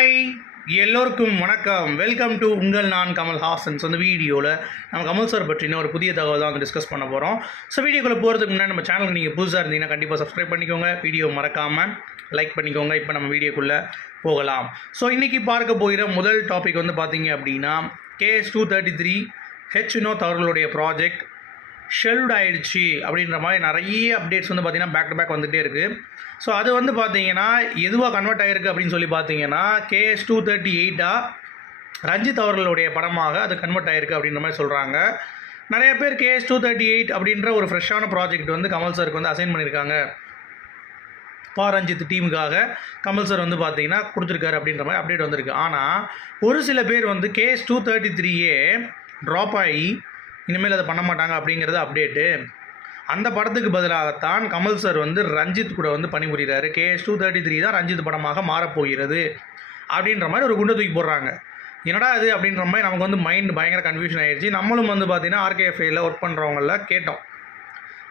Hi, எல்லோருக்கும் வணக்கம். Welcome to உங்கள் நான் கமல் ஹாசன். ஸோ இந்த வீடியோவில் நம்ம கமல் சார் பற்றின ஒரு புதிய தகவல் தான் வந்து டிஸ்கஸ் பண்ண போகிறோம். ஸோ வீடியோக்குள்ளே போகிறதுக்கு முன்னாடி நம்ம சேனலுக்கு நீங்கள் புதுசாக இருந்தீங்கன்னா கண்டிப்பாக சப்ஸ்கிரைப் பண்ணிக்கோங்க, வீடியோ மறக்காமல் லைக் பண்ணிக்கோங்க. இப்போ நம்ம வீடியோக்குள்ளே போகலாம். ஸோ இன்றைக்கி பார்க்க போகிற முதல் டாபிக் வந்து பார்த்தீங்க அப்படின்னா KS-233 ஹெச் வினோத் அவர்களுடைய ப்ராஜெக்ட் ஷெல்ட் ஆகிடுச்சு அப்படின்ற மாதிரி நிறைய அப்டேட்ஸ் வந்து பார்த்திங்கன்னா பேக் டு பேக் வந்துகிட்டே இருக்குது. ஸோ அது வந்து பார்த்தீங்கன்னா எதுவாக கன்வெர்ட் ஆகிருக்கு அப்படின்னு சொல்லி பார்த்தீங்கன்னா KS-238 ரஞ்சித் அவர்களுடைய படமாக அது கன்வெர்ட் ஆகிருக்கு அப்படின்ற மாதிரி சொல்கிறாங்க. நிறைய பேர் KS-238 அப்படின்ற ஒரு ஃப்ரெஷ்ஷான ப்ராஜெக்ட் வந்து கமல் சாருக்கு வந்து அசைன் பண்ணியிருக்காங்க. ரஞ்சித் டீமுக்காக கமல் சார் வந்து பார்த்தீங்கன்னா கொடுத்துருக்காரு அப்படின்ற மாதிரி அப்டேட் வந்திருக்கு. ஆனால் ஒரு சில பேர் வந்து KS-233 ட்ராப் ஆகி இனிமேல் அதை பண்ண மாட்டாங்க அப்படிங்கிறது அப்டேட்டு. அந்த படத்துக்கு பதிலாகத்தான் கமல் சார் வந்து ரஞ்சித் கூட வந்து பணிபுரிகிறாரு. KS-233 தான் ரஞ்சித் படமாக மாறப்போகிறது அப்படின்ற மாதிரி ஒரு குண்டை தூக்கி போடுறாங்க. என்னடா இது அப்படின்ற மாதிரி நமக்கு வந்து மைண்ட் பயங்கர கன்ஃபியூஷன் ஆகிடுச்சு. நம்மளும் வந்து பார்த்திங்கன்னா RKFIயில் ஒர்க் பண்ணுறவங்கள கேட்டோம்.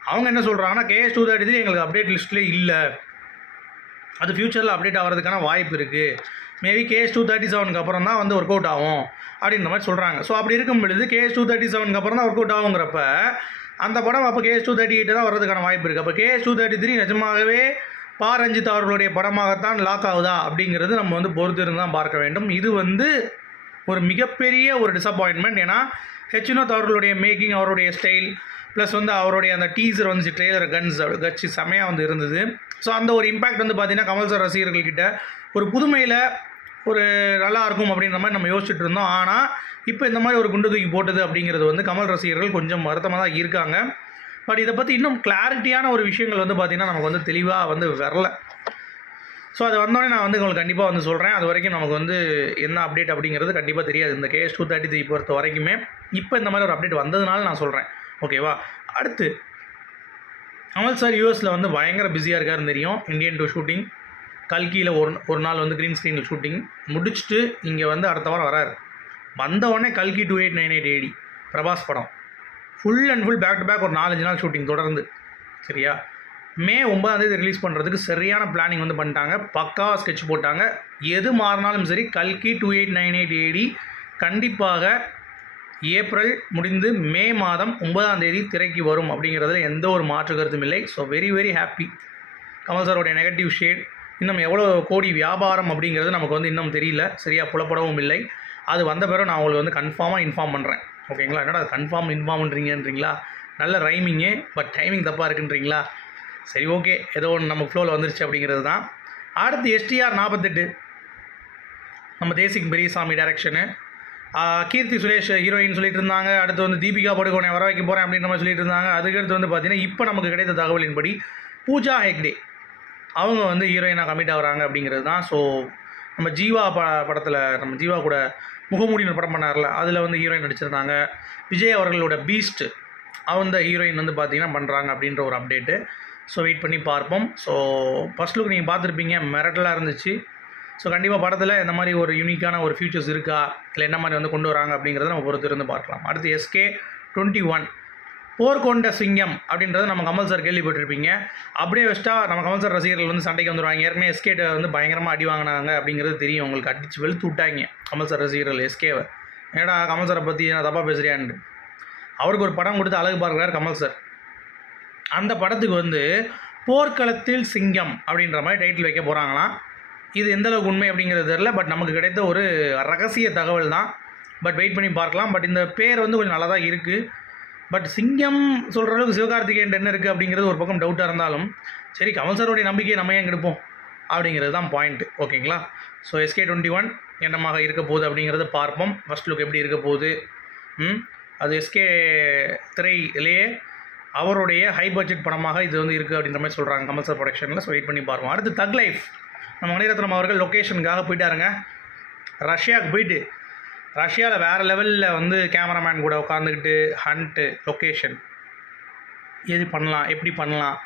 அவங்க என்ன சொல்கிறாங்கன்னா KS-233 எங்களுக்கு அப்டேட் லிஸ்ட்லேயே இல்லை, அது ஃப்யூச்சரில் அப்டேட் ஆகிறதுக்கான வாய்ப்பு இருக்குது, மேபி KS-237 அப்புறம் தான் வந்து ஒர்க் அவுட் ஆகும் அப்படின்ற மாதிரி சொல்கிறாங்க. ஸோ அப்படி இருக்கும் பொழுது KS-237 அப்புறம் தான் ஒர்க் அவுட் ஆகுங்கிறப்ப அந்த படம் அப்போ KS-238 தான் வர்றதுக்கான வாய்ப்பு இருக்குது. அப்போ KS-233 நிஜமாகவே ரஞ்சித் அவர்களுடைய படமாகத்தான் லாக் ஆகுதா அப்படிங்கிறது நம்ம வந்து பொறுத்து இருந்து தான் பார்க்க வேண்டும். இது வந்து ஒரு மிகப்பெரிய ஒரு டிசப்பாயின்மெண்ட். ஏன்னா ஹெச் வினோத் அவர்களுடைய மேக்கிங், அவருடைய ஸ்டைல் ப்ளஸ் வந்து அவருடைய அந்த டீசர் வந்து ட்ரெய்லர் கட்சி செமையாக வந்து இருந்தது. ஸோ அந்த ஒரு இம்பேக்ட் வந்து பார்த்திங்கன்னா கமல் சார் ரசிகர்கள்கிட்ட ஒரு புதுமையில் ஒரு நல்லா இருக்கும் அப்படின்ற மாதிரி நம்ம யோசிச்சுட்டு இருந்தோம். ஆனால் இப்போ இந்த மாதிரி ஒரு குண்டு தூக்கி போட்டது அப்படிங்கிறது வந்து கமல் ரசிகர்கள் கொஞ்சம் வருத்தமாக தான் இருக்காங்க. பட் இதை பற்றி இன்னும் கிளாரிட்டியான ஒரு விஷயங்கள் வந்து பார்த்திங்கன்னா நமக்கு வந்து தெளிவாக வந்து வரல. ஸோ அது வந்தோடனே நான் வந்து உங்களுக்கு கண்டிப்பாக வந்து சொல்கிறேன். அது வரைக்கும் நமக்கு வந்து என்ன அப்டேட் அப்படிங்கிறது கண்டிப்பாக தெரியாது. இந்த KS-233 பொறுத்த வரைக்குமே இப்போ இந்த மாதிரி ஒரு அப்டேட் வந்ததுனால நான் சொல்கிறேன், ஓகேவா. அடுத்து கமல் சார் யூஎஸில் வந்து பயங்கர பிஸியாக இருக்காருன்னு தெரியும். இந்தியன் 2 ஷூட்டிங், கல்கியில் ஒரு நாள் வந்து க்ரீன் ஸ்க்ரீனில் ஷூட்டிங் முடிச்சுட்டு இங்கே வந்து அடுத்த வாரம் வராரு. வந்தவுடனே கல்கி 2898 AD பிரபாஸ் படம் full and full back to back ஒரு 4-5 நாள் ஷூட்டிங் தொடர்ந்து. சரியா, மே 9 ரிலீஸ் பண்ணுறதுக்கு சரியான பிளானிங் வந்து பண்ணிட்டாங்க. பக்காவாக ஸ்கெட்ச் போட்டாங்க. எது மாறினாலும் சரி கல்கி 2898 AD கண்டிப்பாக ஏப்ரல் முடிந்து மே மாதம் 9 திரைக்கு வரும் அப்படிங்கிறதுல எந்த ஒரு மாற்று கருத்தும் இல்லை. So very very happy. Kamal சாரோடைய நெகட்டிவ் ஷேட் இன்னும் எவ்வளோ கோடி வியாபாரம் அப்படிங்கிறது நமக்கு வந்து இன்னும் தெரியல, சரியாக புலப்படவும் இல்லை. அது வந்த பிறகு நான் உங்களுக்கு வந்து கன்ஃபார்மாக இன்ஃபார்ம் பண்ணுறேன், ஓகேங்களா. என்னடா அது கன்ஃபார்ம் இன்ஃபார்ம்ன்றீங்கன்றீங்களா, நல்ல ரைமிங்கு பட் டைமிங் தப்பாக இருக்குன்றீங்களா. சரி, ஓகே, ஏதோ ஒன்று நமக்கு ஃப்ளோவில் வந்துருச்சு அப்படிங்கிறது தான். அடுத்து STR 48 நம்ம தேசிக் பெரியசாமி டைரக்ஷனு. கீர்த்தி சுரேஷ் ஹீரோயின் சொல்லிட்டு இருந்தாங்க. அடுத்து வந்து தீபிகா படுகோனை வர வைக்க போகிறேன் அப்படின்ற மாதிரி சொல்லிட்டு இருந்தாங்க. அதுக்கடுத்து வந்து பார்த்திங்கன்னா இப்போ நமக்கு கிடைத்த தகவலின்படி பூஜா ஹெக்டே அவங்க வந்து ஹீரோயினாக கமிட் ஆகிறாங்க அப்படிங்கிறது தான். ஸோ நம்ம ஜீவா படத்தில் நம்ம ஜீவா கூட முகமூடின படம் பண்ணார்ல, அதில் வந்து ஹீரோயின் நடிச்சிருந்தாங்க. விஜய் அவர்களோட பீஸ்ட் அந்த ஹீரோயின் வந்து பார்த்திங்கன்னா பண்ணுறாங்க அப்படின்ற ஒரு அப்டேட்டு. ஸோ வெயிட் பண்ணி பார்ப்போம். ஸோ ஃபர்ஸ்ட் லுக் நீங்கள் பார்த்துருப்பீங்க, மிரட்டலாக இருந்துச்சு. ஸோ கண்டிப்பாக படத்தில் இந்த மாதிரி ஒரு யூனிக்கான ஒரு ஃபியூச்சர்ஸ் இருக்கா, இல்லை என்ன மாதிரி வந்து கொண்டு வராங்க அப்படிங்கிறத நம்ம பொறுத்து இருந்து பார்க்கலாம். அடுத்து SK-21 போர் கொண்ட சிங்கம் அப்படின்றது நம்ம கமல் சார் கேள்விப்பட்டிருப்பீங்க. அப்படியே வச்சுட்டா நம்ம கமல் சார் ரசிகர்கள் வந்து சண்டைக்கு வந்துடுவாங்க. ஏற்கனவே SK வந்து பயங்கரமாக அடி வாங்கினாங்க அப்படிங்கிறது தெரியும் உங்களுக்கு. அடித்து வெளுத்து விட்டாங்க கமல் சார் ரசிகர்கள் SKவை. ஏடா கமல் சாரை பற்றி நான் தப்பாக பேசுகிறியான்னு. அவருக்கு ஒரு படம் கொடுத்து அழகு பார்க்குறாரு கமல் சார். அந்த படத்துக்கு வந்து போர்க்களத்தில் சிங்கம் அப்படின்ற மாதிரி டைட்டில் வைக்க போகிறாங்களாம். இது எந்தளவுக்கு உண்மை அப்படிங்கிறது தெரில, பட் நமக்கு கிடைத்த ஒரு ரகசிய தகவல் தான். பட் வெயிட் பண்ணி பார்க்கலாம். பட் இந்த பேர் வந்து கொஞ்சம் நல்லா தான் இருக்குது. பட் சிங்கம் சொல்கிற அளவுக்கு சிவகார்த்திகேயன் என்ன இருக்குது அப்படிங்கிறது ஒரு பக்கம் டவுட்டாக இருந்தாலும் சரி, கமல் சாரோடைய நம்பிக்கையை நம்ம ஏன் கெடுப்போம் அப்படிங்கிறது தான் பாயிண்ட்டு, ஓகேங்களா. ஸோ SK-21 என்னமாக இருக்க போகுது அப்படிங்கிறத பார்ப்போம். ஃபர்ஸ்ட் லுக் எப்படி இருக்க போகுது. அது SK திரையிலேயே அவருடைய ஹை பட்ஜெட் படமாக இது வந்து இருக்குது அப்படின்ற மாதிரி சொல்கிறாங்க கமல் சார் ப்ரொடக்ஷனில். ஸோ வெயிட் பண்ணி பார்ப்போம். அடுத்து தக் லைஃப் நம்ம மணிரத்னம் அவர்கள் லொக்கேஷனுக்காக போயிட்டாருங்க. ரஷ்யாவுக்கு போயிட்டு ரஷ்யாவில் வேறு லெவலில் வந்து கேமராமேன் கூட உட்காந்துக்கிட்டு ஹண்ட்டு லொக்கேஷன் எது பண்ணலாம், எப்படி பண்ணலாம்,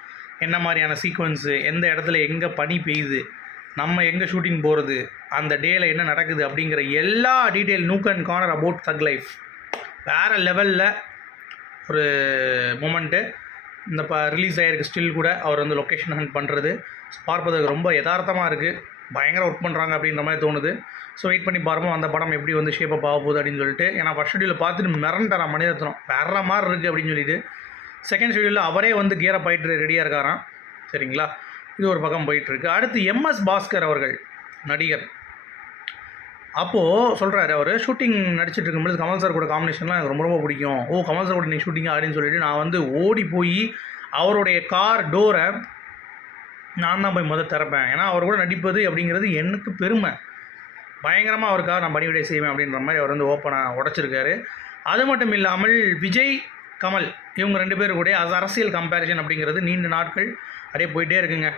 என்ன மாதிரியான சீக்வன்ஸு, எந்த இடத்துல எங்கே பனி பெய்யுது, நம்ம எங்கே ஷூட்டிங் போகிறது, அந்த டேயில் என்ன நடக்குது அப்படிங்கிற எல்லா detail nook and corner about தக் லைஃப். வேறு லெவலில் ஒரு மூமெண்ட்டு. இந்த ரிலீஸ் ஆகிருக்கு ஸ்டில் கூட அவர் வந்து லொக்கேஷன் ஹண்ட் பண்ணுறது பார்ப்பதற்கு ரொம்ப யதார்த்தமாக இருக்குது. பயங்கர ஒர்க் பண்ணுறாங்க அப்படின்ற மாதிரி தோணுது. ஸோ வெயிட் பண்ணி பார்ப்போம் அந்த படம் எப்படி வந்து ஷேப் அப் ஆக போகுது அப்படின்னு சொல்லிட்டு. ஏன்னா ஃபர்ஸ்ட் ஷெட்யூலில் பார்த்துட்டு மிரண்டரா மணிரத்னம் வேற மாதிரி இருக்குது அப்படின்னு சொல்லிட்டு. செகண்ட் ஷெட்யூலில் அவரே வந்து கியர் அப் ஆகிட்டு ரெடியாக இருக்காராம். சரிங்களா, இது ஒரு பக்கம் போயிட்டுருக்கு. அடுத்து எம்எஸ் பாஸ்கர் அவர்கள் நடிகர். அப்போது சொல்கிறாரு, அவர் ஷூட்டிங் நடிச்சிட்டு இருக்கும்போது கமல் சார் கூட காம்பினேஷன்லாம் எனக்கு ரொம்ப ரொம்ப பிடிக்கும். கமல் சார் கூட நீ ஷூட்டிங் அப்படின்னு சொல்லிட்டு நான் வந்து ஓடி போய் அவருடைய கார் டோரை நான் தான் போய் திறப்பேன். ஏன்னா அவர் கூட நடிப்பது அப்படிங்கிறது எனக்கு பெருமை. பயங்கரமாக அவருக்காக நான் பணிவிடை செய்வேன் அப்படின்ற மாதிரி அவர் வந்து ஓப்பனாக உடச்சிருக்காரு. அது மட்டும் இல்லாமல் விஜய் கமல் இவங்க 2 பேர் கூட அரசியல் கம்பேரிசன் அப்படிங்கிறது நீண்ட நாட்கள் அப்படியே போயிட்டே இருக்குங்க.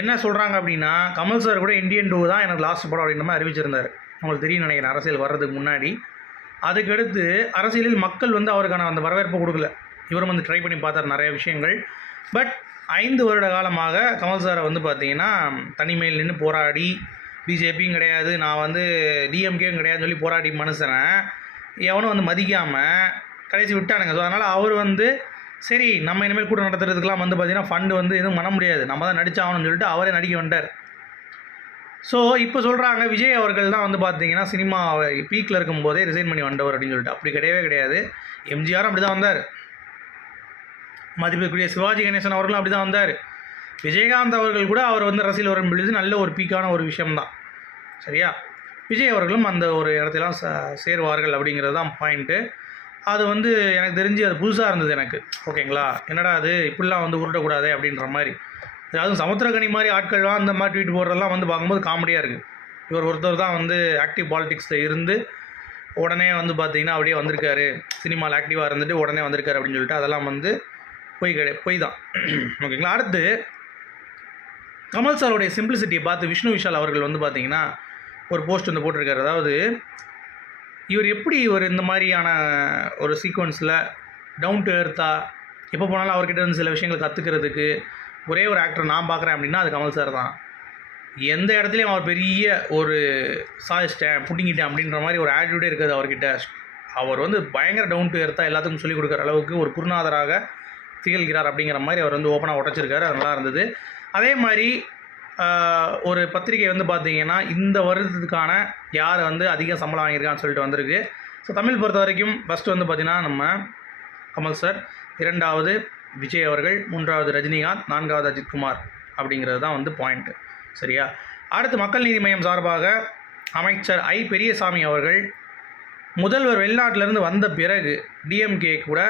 என்ன சொல்கிறாங்க அப்படின்னா, கமல் சார் கூட இந்தியன் 2 தான் எனக்கு லாஸ்ட் படம் அப்படின்ற மாதிரி அறிவிச்சிருந்தார். உங்களுக்கு தெரியும் நினைக்கிறேன், அரசியல் வர்றதுக்கு முன்னாடி. அதுக்கடுத்து அரசியலில் மக்கள் வந்து அவருக்கான அந்த வரவேற்பு கொடுக்கல. இவரும் வந்து ட்ரை பண்ணி பார்த்தார் நிறைய விஷயங்கள். பட் 5 வருட காலமாக கமல் சாரை வந்து பார்த்திங்கன்னா தனிமையில் நின்று போராடி, பிஜேபியும் கிடையாது, நான் வந்து டிஎம்கேயும் கிடையாதுன்னு சொல்லி போராடி மனுஷனை எவனும் வந்து மதிக்காமல் கடைசி விட்டானுங்க. ஸோ அதனால் அவர் வந்து சரி நம்ம இனிமேல் கூட்டம் நடத்துறதுக்கெலாம் வந்து பார்த்திங்கன்னா ஃபண்டு வந்து எதுவும் பண்ண முடியாது, நம்ம தான் நடிச்சாகணும்னு சொல்லிட்டு அவரே நடிக்க வந்துட்டார். ஸோ இப்போ சொல்கிறாங்க விஜய் அவர்கள் தான் வந்து பார்த்திங்கன்னா சினிமா பீக்கில் இருக்கும்போதே ரிசைன் பண்ணி வந்தவர் அப்படின்னு சொல்லிட்டு. அப்படி கிடையவே கிடையாது. எம்ஜிஆரும் அப்படி தான் வந்தார், மதிப்புக்குரிய சிவாஜி கணேசன் அவர்களும் அப்படி தான் வந்தார், விஜயகாந்த் அவர்கள் கூட அவர் வந்து அரசியல் வரும் பொழுது நல்ல ஒரு பீக்கான ஒரு விஷயம்தான். சரியா, விஜய் அவர்களும் அந்த ஒரு இடத்துலாம் சேருவார்கள் அப்படிங்கிறது தான் பாயிண்ட்டு. அது வந்து எனக்கு தெரிஞ்சு அது புதுசாக இருந்தது எனக்கு. ஓகேங்களா, என்னடா அது இப்படிலாம் வந்து உருட்டக்கூடாது அப்படின்ற மாதிரி. அதுவும் சமுத்திரக்கனி மாதிரி ஆட்கள்லாம் அந்த மாதிரி ட்வீட் போடுறதெல்லாம் வந்து பார்க்கும்போது காமெடியாக இருக்குது. இவர் ஒருத்தர் தான் வந்து ஆக்டிவ் பாலிடிக்ஸில் இருந்து உடனே வந்து பார்த்திங்கன்னா அப்படியே வந்திருக்காரு, சினிமாவில் ஆக்டிவாக இருந்துட்டு உடனே வந்திருக்காரு அப்படின்னு சொல்லிட்டு அதெல்லாம் வந்து பொய் தான். ஓகேங்களா. அடுத்து கமல் சாரோடைய சிம்பிளிசிட்டியை பார்த்து விஷ்ணு விஷால் அவர்கள் வந்து பார்த்திங்கன்னா ஒரு போஸ்ட் வந்து போட்டிருக்காரு. அதாவது இவர் எப்படி இந்த மாதிரியான ஒரு சீக்வன்ஸில் டவுன் டு எர்த்தாக எப்போ போனாலும் அவர்கிட்ட இருந்து சில விஷயங்கள் கற்றுக்கிறதுக்கு ஒரே ஒரு ஆக்டர் நான் பார்க்குறேன் அப்படின்னா அது கமல் சார் தான். எந்த இடத்துலையும் அவர் பெரிய ஒரு சாதிச்சிட்டேன் புட்டிங்கிட்டேன் அப்படின்ற மாதிரி ஒரு ஆட்டிடியூடே இருக்காது அவர்கிட்ட. அவர் வந்து பயங்கர டவுன் டு எர்த்தாக எல்லாத்துக்கும் சொல்லிக் கொடுக்குற அளவுக்கு ஒரு குருநாதராக திகழ்கிறார் அப்படிங்கிற மாதிரி அவர் வந்து ஓப்பனாக உடச்சிருக்காரு. அது நல்லா இருந்தது. அதே மாதிரி ஒரு பத்திரிகை வந்து பார்த்திங்கன்னா இந்த வருடத்துக்கான யார் வந்து அதிக சம்பளம் வாங்கியிருக்கான்னு சொல்லிட்டு வந்திருக்கு. ஸோ தமிழ் பொறுத்த வரைக்கும் ஃபஸ்ட்டு வந்து பார்த்திங்கன்னா நம்ம கமல் சார், 2வது விஜய் அவர்கள், 3வது ரஜினிகாந்த், 4வது அஜித்குமார் அப்படிங்கிறது தான் வந்து பாயிண்ட்டு. சரியா, அடுத்து மக்கள் நீதி மையம் சார்பாக அமைச்சர் ஐ பெரியசாமி அவர்கள் முதல்வர் வெளிநாட்டிலேருந்து வந்த பிறகு டிஎம்கே கூட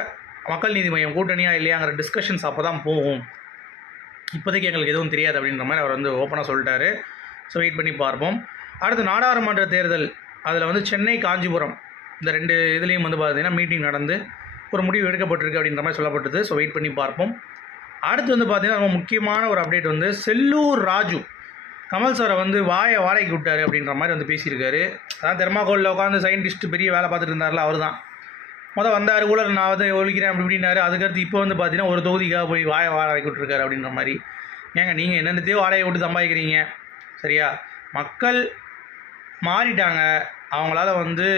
மக்கள் நீதி மையம் கூட்டணியாக இல்லையாங்கிற டிஸ்கஷன்ஸ் அப்போ தான் போகும், இப்போதைக்கு எங்களுக்கு எதுவும் தெரியாது அப்படின்ற மாதிரி அவர் வந்து ஓப்பனாக சொல்லிட்டாரு. ஸோ வெயிட் பண்ணி பார்ப்போம். அடுத்து நாடாளுமன்ற தேர்தல், அதில் வந்து சென்னை காஞ்சிபுரம் இந்த 2 இதுலேயும் வந்து பார்த்திங்கன்னா மீட்டிங் நடந்து ஒரு முடிவு எடுக்கப்பட்டிருக்கு அப்படின்ற மாதிரி சொல்லப்பட்டது. ஸோ வெயிட் பண்ணி பார்ப்போம். அடுத்து வந்து பார்த்திங்கன்னா ரொம்ப முக்கியமான ஒரு அப்டேட் வந்து செல்லூர் ராஜு கமல் சாரை வந்து வாடகைக்கு விட்டார் அப்படின்ற மாதிரி வந்து பேசியிருக்காரு. அதான் தெர்மாகோலில் உட்காந்து சயின்டிஸ்ட் பெரிய வேலை பார்த்துட்டு இருந்தார்ல அவர் தான் வந்தார், ஊழல் நான் வந்து ஒழிக்கிறேன் அப்படி இப்படின்னாரு. அதுக்கடுத்து இப்போ வந்து பார்த்தீங்கன்னா ஒரு தொகுதிக்காக போய் வாடகை விட்டுருக்காரு அப்படின்ற மாதிரி. ஏங்க நீங்கள் என்னென்னத்தையோ வாடகை விட்டு சம்பாதிக்கிறீங்க. சரியா, மக்கள் மாறிட்டாங்க, அவங்களால வந்து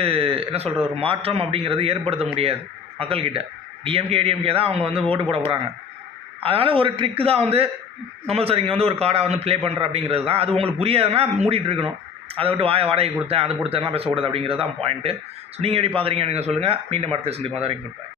என்ன சொல்கிற ஒரு மாற்றம் அப்படிங்கிறது ஏற்படுத்த முடியாது மக்கள்கிட்ட. டிஎம்கே தான் அவங்க வந்து ஓட்டு போட போகிறாங்க. அதனால் ஒரு ட்ரிக்கு தான் வந்து கமல் சார் இங்கே வந்து ஒரு கார்டாக வந்து ப்ளே பண்ணுற அப்படிங்கிறது தான். அது உங்களுக்கு புரியாதுன்னா மூடிட்டு இருக்கணும். அதை விட்டு வாடகை கொடுத்தேன் அது கொடுத்தேன்னா பேசக்கூடாது அப்படிங்கிறது தான் பாயிண்ட்டு. ஸோ நீங்கள் எப்படி பார்க்குறீங்க அப்படின்னு சொல்லுங்கள். மீண்டும் அடுத்த சிந்திப்பா தான்.